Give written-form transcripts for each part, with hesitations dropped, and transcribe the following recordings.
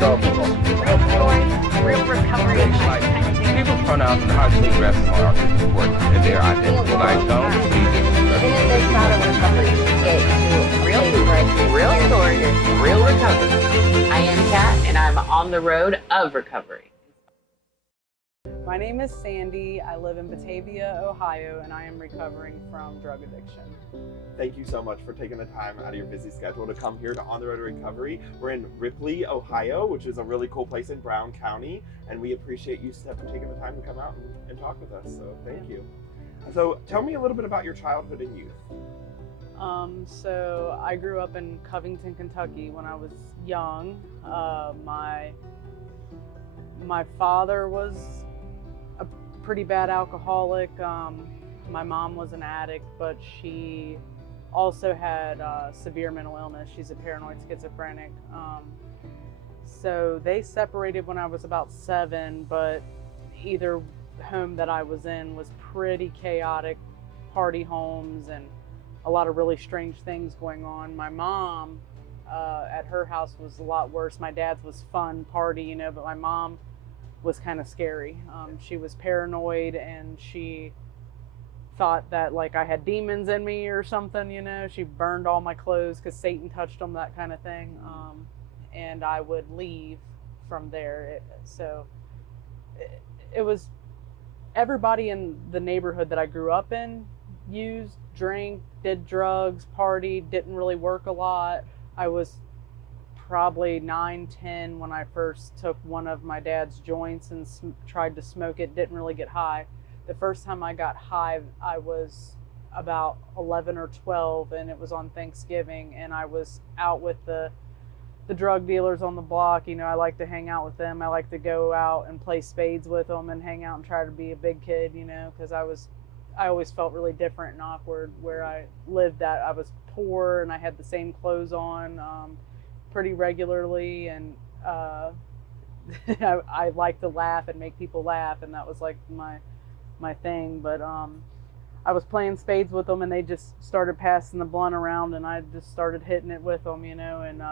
trouble. Real stories, real recovery. Like, people's pronouns and how to address them are important in their identity. Like, don't be Even in this route of recovery, you get to real stories, real recovery. I am Kat, and I'm on the road of recovery. My name is Sandy. I live in Batavia, Ohio, and I am recovering from drug addiction. Thank you so much for taking the time out of your busy schedule to come here to On the Road to Recovery. We're in Ripley, Ohio, which is a really cool place in Brown County, and we appreciate you taking the time to come out and talk with us, so thank you. So tell me a little bit about your childhood and youth. So I grew up in Covington, Kentucky when I was young. My father was a pretty bad alcoholic. My mom was an addict, but she also had severe mental illness. She's a paranoid schizophrenic. So they separated when I was about 7, but either home that I was in was pretty chaotic, party homes and a lot of really strange things going on. My mom at her house was a lot worse. My dad's was fun, party, but my mom was kind of scary. She was paranoid and she thought that like I had demons in me or something, She burned all my clothes because Satan touched them, that kind of thing. And I would leave from there. It was everybody in the neighborhood that I grew up in used, drank, did drugs, partied, didn't really work a lot. I was probably 9, 10 when I first took one of my dad's joints and tried to smoke it, didn't really get high. The first time I got high, I was about 11 or 12, and it was on Thanksgiving, and I was out with the drug dealers on the block. I like to hang out with them. I like to go out and play spades with them and hang out and try to be a big kid, because I always felt really different and awkward where I lived at. I was poor and I had the same clothes on pretty regularly, and I like to laugh and make people laugh, and that was like my thing. But I was playing spades with them, and they just started passing the blunt around, and I just started hitting it with them, and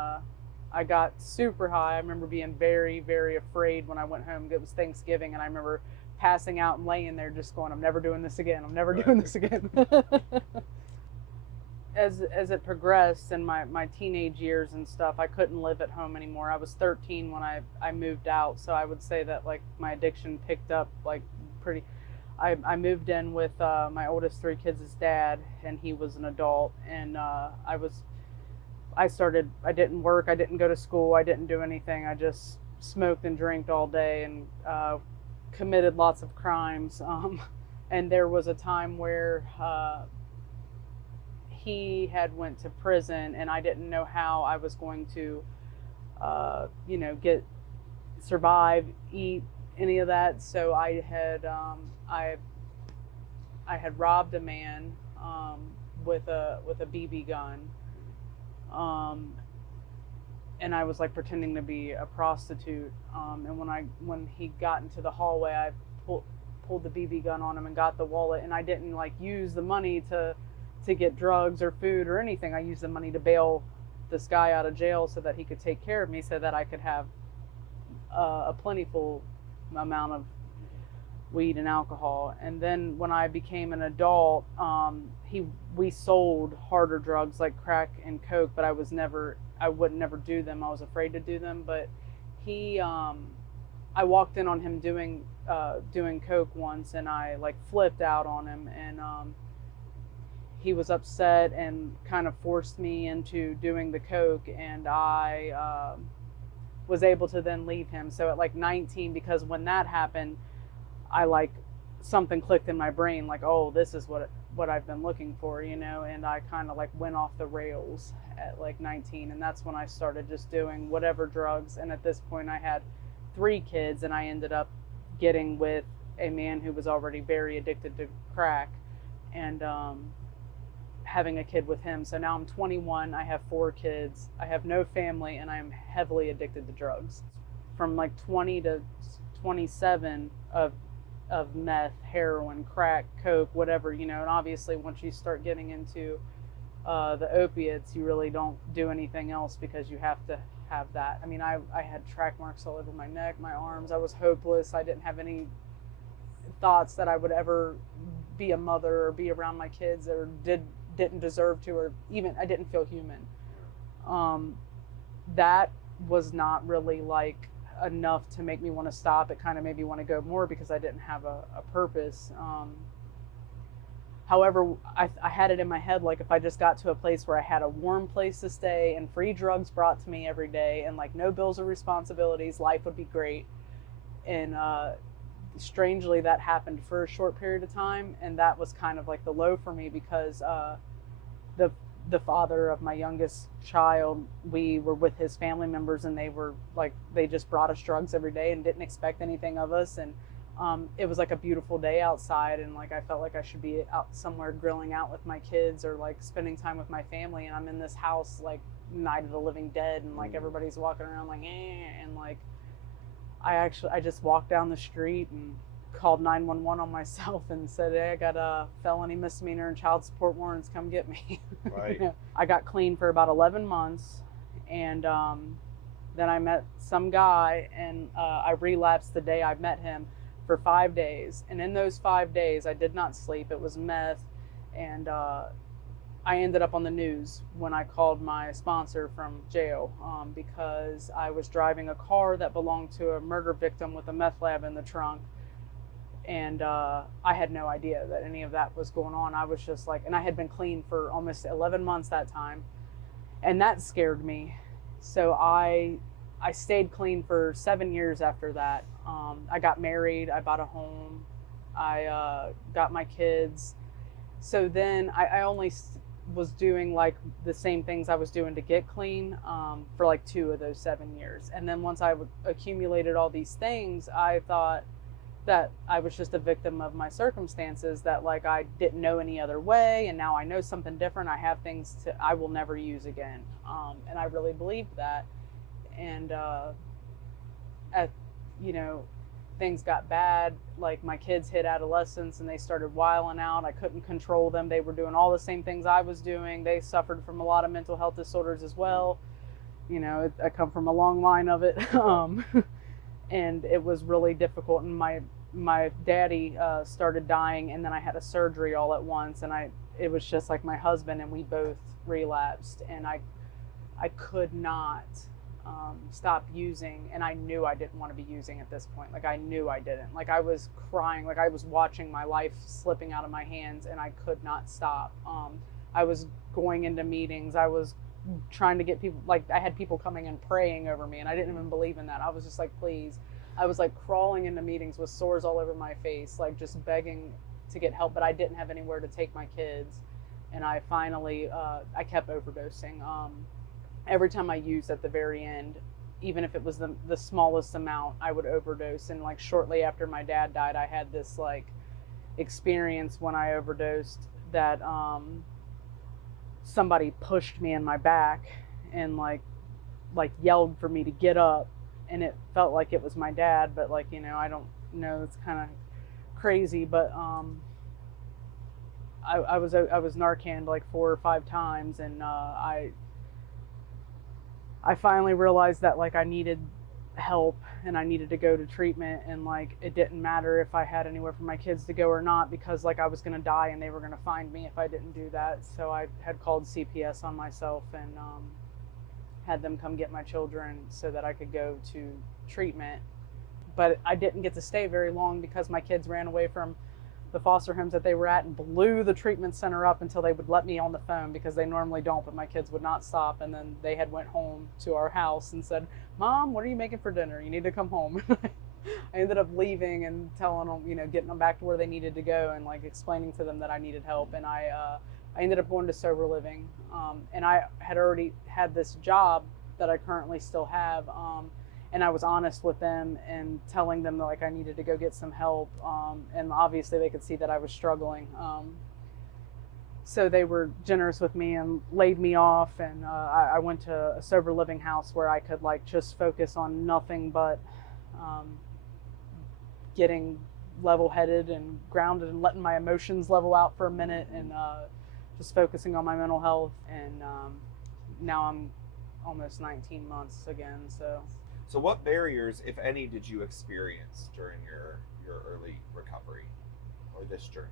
I got super high. I remember being very, very afraid when I went home. It was Thanksgiving, and I remember passing out and laying there just going, I'm never doing this again. I'm never doing this again. As it progressed in my teenage years and stuff, I couldn't live at home anymore. I was 13 when I moved out, so I would say that like my addiction picked up like pretty. I moved in with my oldest 3 kids' dad, and he was an adult, and I didn't work, I didn't go to school, I didn't do anything. I just smoked and drank all day and committed lots of crimes. And there was a time where he had went to prison, and I didn't know how I was going to survive, eat, any of that. So I had robbed a man with a BB gun, and I was like pretending to be a prostitute. And when he got into the hallway, I pulled the BB gun on him and got the wallet, and I didn't like use the money to get drugs or food or anything. I used the money to bail this guy out of jail so that he could take care of me, so that I could have a plentiful amount of weed and alcohol. And then when I became an adult, we sold harder drugs like crack and coke, but I would never do them. I was afraid to do them. But I walked in on him doing coke once, and I like flipped out on him, and he was upset and kind of forced me into doing the coke, and I was able to then leave him. So at like 19, because when that happened, I like something clicked in my brain, like, oh, this is what I've been looking for, and I kind of like went off the rails at like 19, and that's when I started just doing whatever drugs. And at this point I had 3 kids, and I ended up getting with a man who was already very addicted to crack, and having a kid with him. So now I'm 21, I have 4 kids, I have no family, and I am heavily addicted to drugs. From like 20 to 27 of meth, heroin, crack, coke, whatever, and obviously once you start getting into the opiates, you really don't do anything else because you have to have that. I mean, I had track marks all over my neck, my arms. I was hopeless. I didn't have any thoughts that I would ever be a mother or be around my kids, or didn't deserve to, or even I didn't feel human. That was not really like enough to make me want to stop. It kind of made me want to go more because I didn't have a purpose. However, I had it in my head, like if I just got to a place where I had a warm place to stay and free drugs brought to me every day and like no bills or responsibilities, life would be great. And strangely, that happened for a short period of time. And that was kind of like the low for me because the father of my youngest child, we were with his family members, and they just brought us drugs every day and didn't expect anything of us. And it was like a beautiful day outside, and like I felt like I should be out somewhere grilling out with my kids or like spending time with my family, and I'm in this house like Night of the Living Dead, and like everybody's walking around like and like I just walked down the street and called 911 on myself and said, hey, I got a felony, misdemeanor, and child support warrants, come get me. Right. I got clean for about 11 months, and then I met some guy, and I relapsed the day I met him for 5 days. And in those 5 days, I did not sleep. It was meth. And I ended up on the news when I called my sponsor from jail because I was driving a car that belonged to a murder victim with a meth lab in the trunk. And I had no idea that any of that was going on. I was just like, and I had been clean for almost 11 months that time. And that scared me. So I stayed clean for 7 years after that. I got married, I bought a home, I got my kids. So then I only was doing like the same things I was doing to get clean for like 2 of those 7 years. And then once I accumulated all these things, I thought that I was just a victim of my circumstances, that like I didn't know any other way, and now I know something different. I have things I will never use again. And I really believed that. And things got bad. Like my kids hit adolescence and they started wilding out. I couldn't control them. They were doing all the same things I was doing. They suffered from a lot of mental health disorders as well. I come from a long line of it. And it was really difficult. And my daddy started dying, and then I had a surgery all at once, and it was just like my husband, and we both relapsed, and I could not stop using, and I knew I didn't want to be using at this point. Like I knew I didn't. Like I was crying, like I was watching my life slipping out of my hands, and I could not stop. I was going into meetings. I was trying to get people, like I had people coming and praying over me, and I didn't even believe in that. I was just like, please. I was like crawling into meetings with sores all over my face, like just begging to get help, but I didn't have anywhere to take my kids. And I finally, I kept overdosing. Every time I used at the very end, even if it was the smallest amount, I would overdose. And like shortly after my dad died, I had this like experience when I overdosed that somebody pushed me in my back and like yelled for me to get up, and it felt like it was my dad, but like, I don't know, it's kind of crazy, but I was Narcaned like 4 or 5 times, and I finally realized that like I needed help and I needed to go to treatment, and like it didn't matter if I had anywhere for my kids to go or not, because like I was going to die and they were going to find me if I didn't do that. So I had called CPS on myself and had them come get my children so that I could go to treatment. But I didn't get to stay very long because my kids ran away from the foster homes that they were at and blew the treatment center up until they would let me on the phone, because they normally don't, but my kids would not stop. And then they had went home to our house and said, Mom, what are you making for dinner? You need to come home. I ended up leaving and telling them, getting them back to where they needed to go, and like explaining to them that I needed help. And I ended up going to sober living. And I had already had this job that I currently still have. And I was honest with them and telling them that like I needed to go get some help. And obviously they could see that I was struggling. So they were generous with me and laid me off. And I went to a sober living house where I could like just focus on nothing but getting level-headed and grounded and letting my emotions level out for a minute, and just focusing on my mental health. And now I'm almost 19 months again. So what barriers, if any, did you experience during your early recovery or this journey?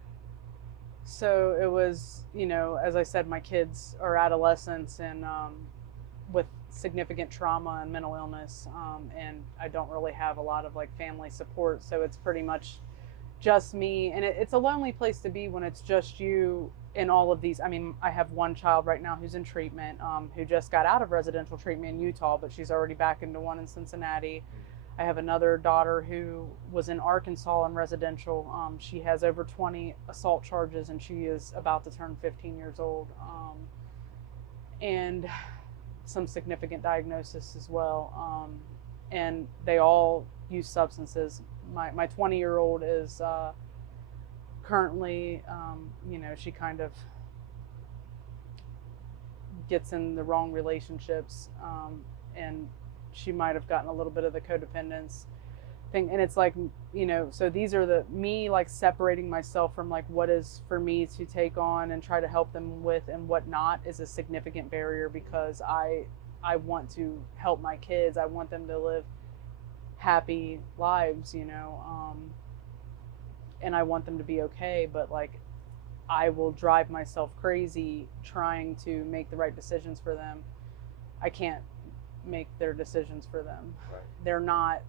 So it was, as I said, my kids are adolescents and with significant trauma and mental illness, and I don't really have a lot of like family support. So it's pretty much just me, and it's a lonely place to be when it's just you in all of these. I mean, I have one child right now who's in treatment, who just got out of residential treatment in Utah, but she's already back into one in Cincinnati. I have another daughter who was in Arkansas in residential. She has over 20 assault charges, and she is about to turn 15 years old. And some significant diagnosis as well. And they all use substances. My 20-year-old is currently, she kind of gets in the wrong relationships, and she might have gotten a little bit of the codependence thing. And it's like, so these are me like separating myself from like what is for me to take on and try to help them with, and what not is a significant barrier, because I want to help my kids. I want them to live happy lives, and I want them to be okay, but like I will drive myself crazy trying to make the right decisions for them. I can't make their decisions for them. Right. They're not,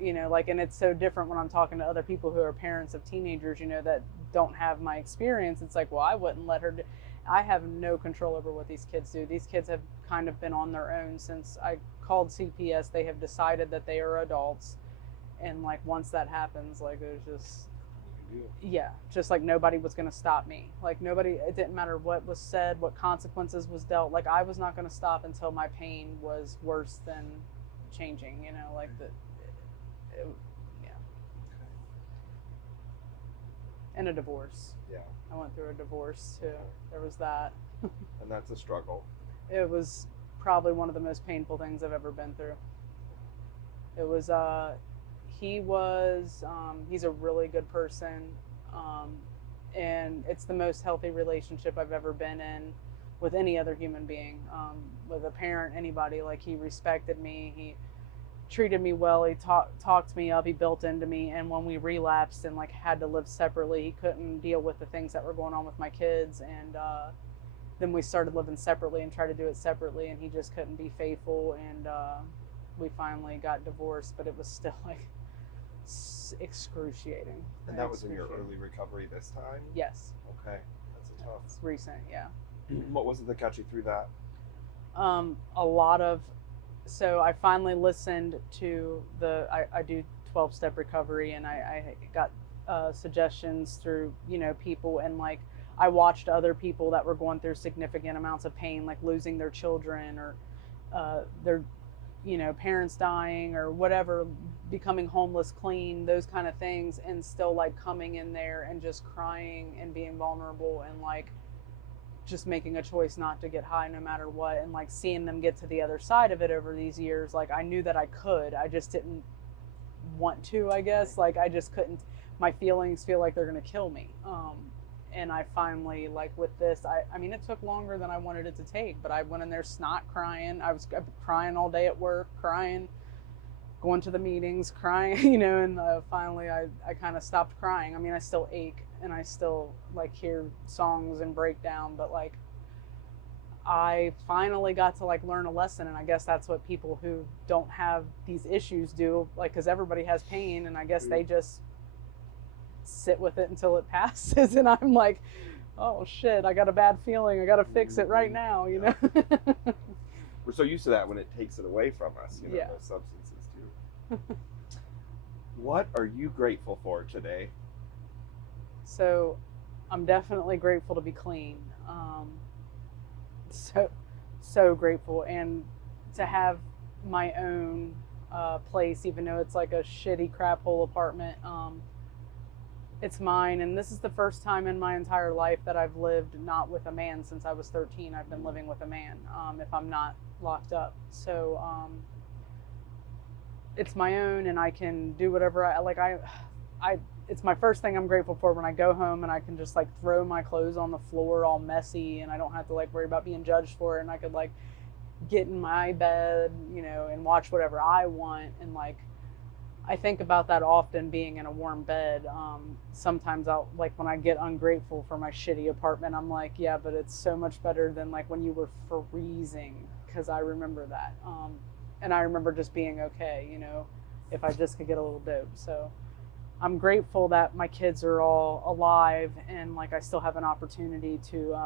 and it's so different when I'm talking to other people who are parents of teenagers, that don't have my experience. It's like, well, I wouldn't let her do. I have no control over what these kids do. These kids have kind of been on their own since I called CPS. They have decided that they are adults. And like, once that happens, like, it was just, yeah, just like nobody was going to stop me. Like nobody, it didn't matter what was said, what consequences was dealt. Like I was not going to stop until my pain was worse than changing, like yeah. And a divorce. Yeah. I went through a divorce too. There was that. And that's a struggle. It was probably one of the most painful things I've ever been through. It was, he's a really good person. And it's the most healthy relationship I've ever been in with any other human being, with a parent, anybody. Like he respected me. He treated me well. He talked me up. He built into me. And when we relapsed and like had to live separately, he couldn't deal with the things that were going on with my kids. And then we started living separately and tried to do it separately, and he just couldn't be faithful. And we finally got divorced, but it was still like excruciating. And that was in your early recovery this time? Yes. Okay. That's a tough. It's recent, yeah. What was it that got you through that? A lot of, so I finally listened to I do 12-step recovery, and I got suggestions through, people, and like I watched other people that were going through significant amounts of pain, like losing their children or their, parents dying or whatever, becoming homeless clean, those kind of things, and still like coming in there and just crying and being vulnerable and like just making a choice not to get high no matter what, and like seeing them get to the other side of it over these years. Like I knew that I could, I just didn't want to, I guess. Like I just couldn't, my feelings feel like they're gonna kill me. And I finally, like with this, I mean, it took longer than I wanted it to take, but I went in there snot crying. I was crying all day at work, crying, going to the meetings, crying, and finally I kind of stopped crying. I mean, I still ache and I still like hear songs and break down, but like I finally got to like learn a lesson. And I guess that's what people who don't have these issues do, like, because everybody has pain, and I guess they just sit with it until it passes. And I'm like, oh shit, I got a bad feeling, I gotta fix it right now, know. We're so used to that when it takes it away from us, Yeah. Those substances too. What are you grateful for today? So I'm definitely grateful to be clean. So grateful, and to have my own place, even though it's like a shitty crap hole apartment. It's mine, and this is the first time in my entire life that I've lived not with a man since I was 13. I've been living with a man, if I'm not locked up. So it's my own, and I can do whatever I like. I it's my first thing I'm grateful for when I go home and I can just like throw my clothes on the floor all messy and I don't have to like worry about being judged for it, and I could like get in my bed, you know, and watch whatever I want. And like I think about that often, being in a warm bed. Sometimes I'll, like when I get ungrateful for my shitty apartment, I'm like, yeah, but it's so much better than like when you were freezing, because I remember that. And I remember just being okay, you know, if I just could get a little dope. So I'm grateful that my kids are all alive and like I still have an opportunity to,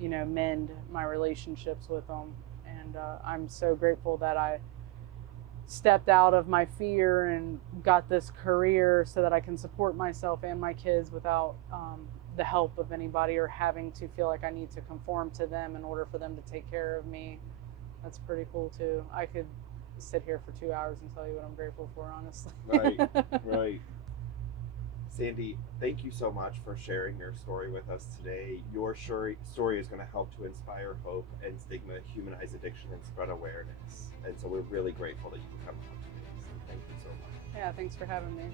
you know, mend my relationships with them. And I'm so grateful that I stepped out of my fear and got this career so that I can support myself and my kids without the help of anybody or having to feel like I need to conform to them in order for them to take care of me. That's pretty cool too. I could sit here for 2 hours and tell you what I'm grateful for, honestly. Right. Sandy, thank you so much for sharing your story with us today. Your story is going to help to inspire hope and stigma, humanize addiction, and spread awareness. And so we're really grateful that you can come out today. So thank you so much. Yeah, thanks for having me.